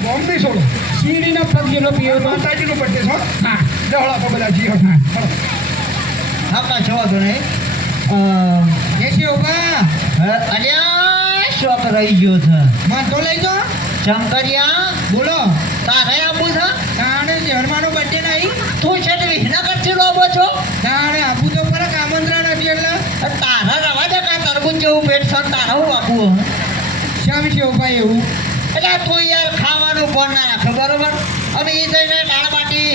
બોમ્બે છોડો શીરીનો પગેલો પીયો તો માતાજીનો બર્થડે છો હા જહળ આપણે બધા જીઓ હા ચલો આપણા છો તો નહીં એસી ઉભા અલ્યા શોખ રહી ગયો છે મન તો લઈ જો શંકરિયા બોલો તારે આવું છે તાણે જર્માનો બર્થડે નહીં તું છે ને વિસનગરથી લોબો છો તાણે આપું તો પર આમંત્રણ આપ્યું એટલે તારા રવા દે કા તરબૂચ જેવું પેટ છે તારા હું આપું શા વિશે ઉભા એવું એટલે તું યાર ખાવાનું ફોન ના રાખે બરોબર અમે એ જઈને દાળ બાટી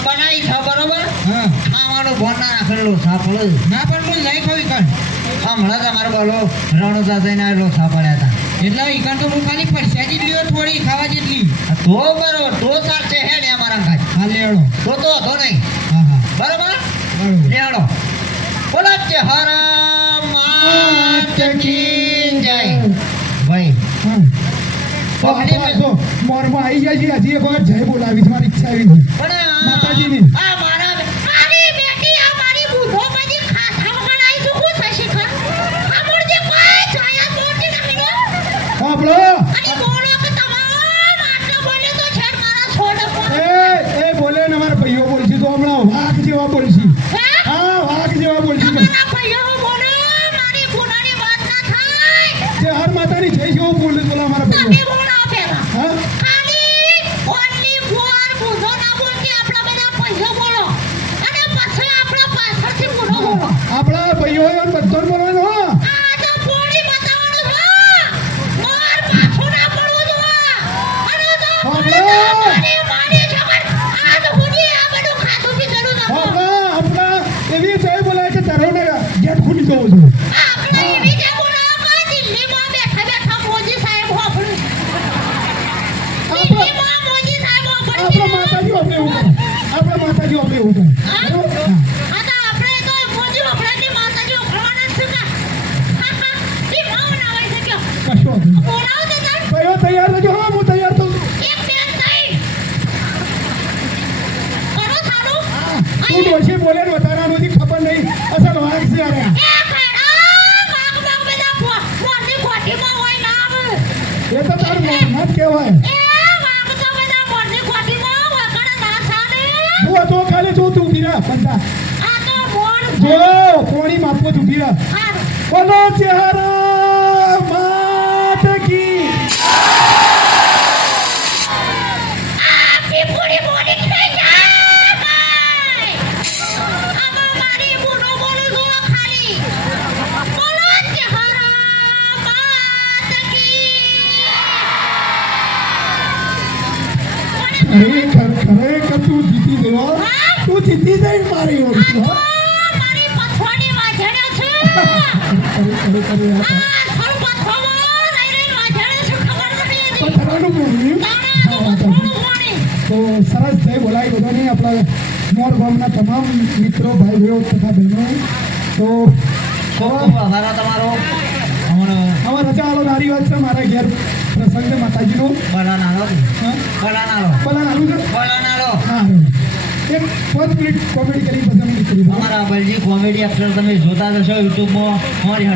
બનાવી છે બરોબર હા ખાવાનું ફોન ના રાખેલું સાંભળો ના પણ હું નહીં ખાવી કાન હમણાં તમારે બોલો રણુજા જઈને આવેલો સાંભળ્યા હતા એટલે ઈકાન તો હું ખાલી પરસાજી જ લ્યો થોડી ખાવા જેટલી તો બરોબર તો ચાલશે હે ને અમારા કાજ હા લેડો તો હતો નહીં હા હા બરોબર બરોબર લેડો બોલો કે હર માત કી જય ભાઈ મોરમાં આવી જાય છે હજી એક વાર જય બોલાવી છે મારી ઈચ્છા એવી છે પણ માતાજીની આ મારા મારી બેટી આ મારી બુઢો પછી ખાસા વગર આવી છું હું થશે ખર આ મૂર્તિ કોઈ છાયા મોટી નથી આપણો અને બોલો કે તમામ આટલા બોલે તો છે મારા છોડ પર એ બોલે ને અમારા ભાઈઓ બોલશે તો હમણાં વાઘ જેવા બોલશે હા વાઘ જેવા બોલશે તમારા ભાઈઓ બોલો મારી ગુનાની વાત ના થાય જે હર માતાની જય જેવો બોલે બોલો અમારા તમે ભાઈઓ બોલો પેલા હા ખાલી ઓનલી ફોર બુઢો ના બોલતી આપણા બધા ભાઈઓ બોલો અને પછી આપણા પાછળથી બુઢો બોલો આપણા ભાઈઓ બધાને બોલવાનું હો આ તો પોણી બતાવવાનું છે માર પાછું ના પડવું જોઈએ અને તો મારી મારી જગર આ તો હુજી આ બધું ખાધું પીધેલું નથી આપણા એવી જય બોલાય કે તારો ને ગેટ ખુલી જવો જોઈએ આપણે એવી જે બોલાવા દિલ્હીમાં બેઠા બેઠા મોદી સાહેબ હોફળું દિલ્હીમાં મોદી સાહેબ હોફળું આપણા માતાજી આપણે એવું કરે આપણા માતાજી આપણે એવું કરે બરોબર? આ તો આપણે તો મોદી હોફળાની માતાજી હોફળવાના જ છે હા એ ભાવ ના હોય છે કયો કશો વાંધો નહીં. બોલાવો તે તાર ભાઈઓ તૈયાર રહેજો હા હું તૈયાર થઉં છું. એક બેન થઈ કરો સારું તું ડોશી બોલે ને વધારાનું હજી ખબર નહીં અસલ વાઘ છે અરે એ ખરા માગ માગ બધા મોરની કોઠીમાં હોય ના આવે એ તો તારું મોહમ્મદ કહેવાય એ વાગ તો બધા મોરની કોઠીમાં હોય કને ના સાને જો ખાલી જો તું ઊભી રહે બંધા આ તો મોર જો પોણી માપો જ ઊભી રહે હાર બોલો ચહેરા માત કી આ પીપુડી મોરી થઈ જાય આમાં મારી બુનો બોલું છું ખાલી બોલો ચહેરા માત કી ખરેખર તું જીતી ગયો તું જીતી જઈ મારી ઓળખ હો મારી પથવાની વાજણે છે આ સર પથવામાં લઈને વાજણે છે ખબર નથી હતી પથરાનું બોલ્યું તાણે આ તો પથવાનું વાણી તો સરસ જય બોલાય બધાને આપણા મોર ગામના તમામ મિત્રો ભાઈ ભાઈઓ તથા બહેનો તો ખૂબ ખૂબ આભાર તમારો હમણાં હવે રજા આલો નારી વાત છે મારા ઘેર પ્રસંગ છે માતાજીનો બલાનારો હા બલાનારો બોલા નાનું છે બલાનારો હા એક 5 મિનિટ કોમેડી કરી પછી અમે નીકળી અમારા બલજી કોમેડી એક્ટર તમે જોતા જશો યુટ્યુબમાં અમારી